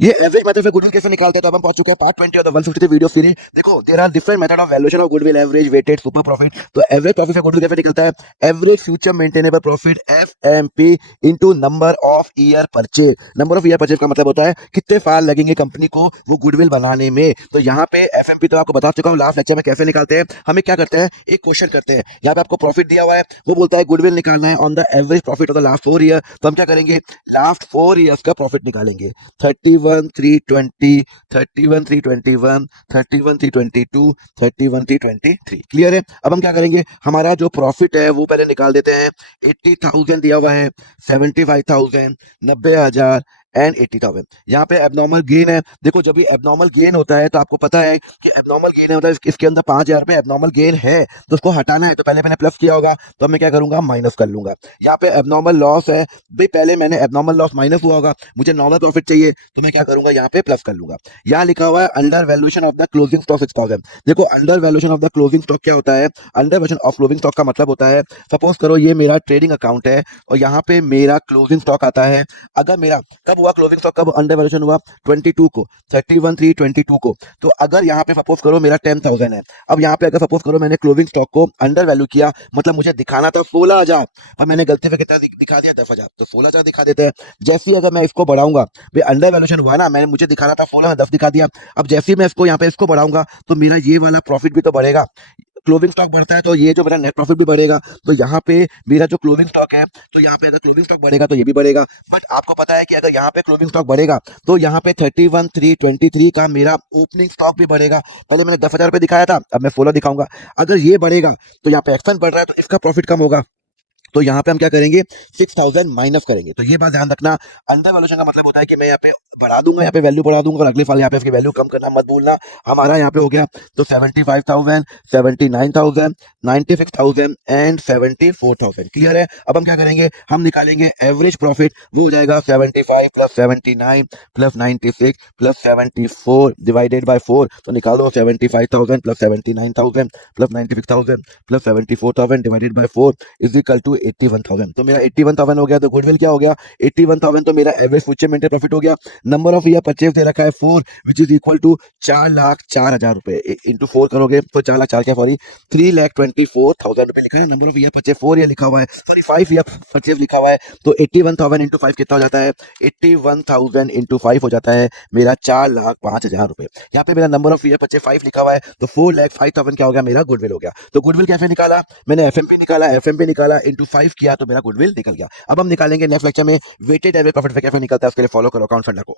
ये average method से goodwill कैसे निकालते हैं, तो अब हम पहुंच चुके हैं part 20 of the 150 video series. देखो there are different method of valuation of goodwill, average, weighted, super profit. तो एवरेज प्रॉफिट से गुडविल कैसे निकलता है? Average future maintainable profit FMP into number of year purchase. Number of year purchase का मतलब होता है कितने साल लगेंगे कंपनी को वो गुडविल बनाने में। तो यहाँ पे एफएमपी तो आपको बता चुका हूँ लास्ट लेक्चर में कैसे निकालते हैं। हमें क्या करते हैं, एक क्वेश्चन करते हैं। यहाँ पे आपको प्रॉफिट दिया हुआ है, वो बोलता है गुडविल निकालना है on the average profit of the last 4 year. तो हम क्या करेंगे, लास्ट 4 ईयर्स का प्रॉफिट निकालेंगे। 31,320, 31,321, 31,322, 31,323। क्लियर है? अब हम क्या करेंगे, हमारा जो प्रॉफिट है वो पहले निकाल देते हैं। 80,000 दिया हुआ है, 75,000, 90,000 एंड 80,000। यहाँ पे एबनॉर्मल गेन है। देखो जब भी एबनॉर्मल गेन होता है तो आपको पता है कि एबनॉर्मल गेन होता है, इसके अंदर 5,000 रुपए एबनॉर्मल गेन है, तो उसको हटाना है। तो पहले मैंने प्लस किया होगा, तो अब मैं क्या करूंगा, माइनस कर लूंगा। यहाँ पे एबनॉर्मल लॉस है भाई, पहले मैंने एबनॉर्मल लॉस माइनस हुआ होगा, मुझे नॉर्मल प्रॉफिट चाहिए, तो मैं क्या करूंगा, यहाँ पे प्लस कर लूंगा। यहाँ लिखा हुआ है under valuation of the closing stock 6,000। देखो under valuation of the closing stock क्या होता है? Under valuation of closing stock का मतलब होता है, सपोज करो ये मेरा ट्रेडिंग अकाउंट है और यहाँ पे मेरा क्लोजिंग स्टॉक आता है। अगर मेरा कब हुआ क्लोजिंग स्टॉक, कब अंडर वैल्यूएशन हुआ? 22 को, 31/3/22 को। तो अगर यहाँ पे सपोज करो मेरा 10,000 है, अब यहाँ पे अगर सपोज करो मैंने क्लोजिंग स्टॉक को अंडर वैल्यू किया, मतलब मुझे दिखाना था 16,000 और मैंने गलती से कितना दिखा दिया, 10,000। तो 16,000 दिखा देते हैं। जैसे ही अगर मैं इसको बढ़ाऊंगा, भाई अंडर वैल्यूएशन हुआ ना, मैंने मुझे दिखाना था 16 में 10 दिखा दिया। अब जैसे ही मैं इसको यहाँ पे इसको बढ़ाऊंगा तो मेरा ये वाला प्रॉफिट भी तो बढ़ेगा। क्लोजिंग स्टॉक बढ़ता है तो ये जो मेरा नेट प्रॉफिट भी बढ़ेगा। तो यहाँ पे मेरा जो क्लोजिंग स्टॉक है, तो यहाँ पे अगर क्लोजिंग स्टॉक बढ़ेगा तो ये भी बढ़ेगा। बट आपको पता है कि अगर यहाँ पे क्लोजिंग स्टॉक बढ़ेगा तो यहाँ पे 31,323 का मेरा ओपनिंग स्टॉक भी बढ़ेगा। पहले मैंने 10,000 रुपए दिखाया था, अब मैं 16 दिखाऊंगा। अगर ये बढ़ेगा तो यहाँ पे एक्सपेंस बढ़ रहा है तो इसका प्रॉफिट कम होगा। तो यहाँ पे हम क्या करेंगे, 6,000 माइनस करेंगे। तो ये बात ध्यान रखना, अंडर वैल्यूएशन का मतलब होता है कि मैं यहाँ पे बढ़ा दूंगा, यहाँ पे वैल्यू बढ़ा दूंगा और अगले साल यहाँ पे इसकी वैल्यू कम करना मत भूलना। हमारा यहाँ पे हो गया तो 75,000, 79,000, 96,000 एंड 74,000। क्लियर है? अब हम क्या करेंगे, हम निकालेंगे एवरेज प्रॉफिट। वो हो जाएगा 75 plus 79 plus 96 plus 74 divided by 4। तो निकालो 75,000 plus 79,000 plus 96,000 plus 74,000 divided by 4 is equal to 81,000। तो मेरा 81,000 हो गया। तो गुडविल क्या हो गया, 81,000। तो मेरा एवरेज फ्यूचर मेंटेन प्रॉफिट हो गया। नंबर ऑफ ईयर परचेज दे रखा है 4 विच इज इक्वल टू 4,04,000 रुपए। इंटू 4 करोगे तो 4,04,000 क्या, सॉरी 3,24,000 रुपए लिखा है। Number of year purchase 4 year लिखा हुआ है, सॉरी 5 ईयर परचेज लिखा हुआ है। तो 81,000 इंटू 5 कितना हो जाता है, 81,000 इंटू 5 हो जाता है मेरा 4,05,000 रुपए। यहाँ पे मेरा नंबर ऑफ ईयर परचेज 5 लिखा हुआ है, तो 4,05,000 क्या हो गया, मेरा गुडविल हो गया। तो गुडविल कैसे निकाला, मैंने एफएमपी निकाला इंटू 5 किया तो मेरा गुडविल निकल गया। अब हम निकालेंगे नेक्स्ट लेक्चर में वेटेड एवरेज प्रॉफिट कैसे निकलता है, उसके लिए फॉलो करो अकाउंट फंडा को।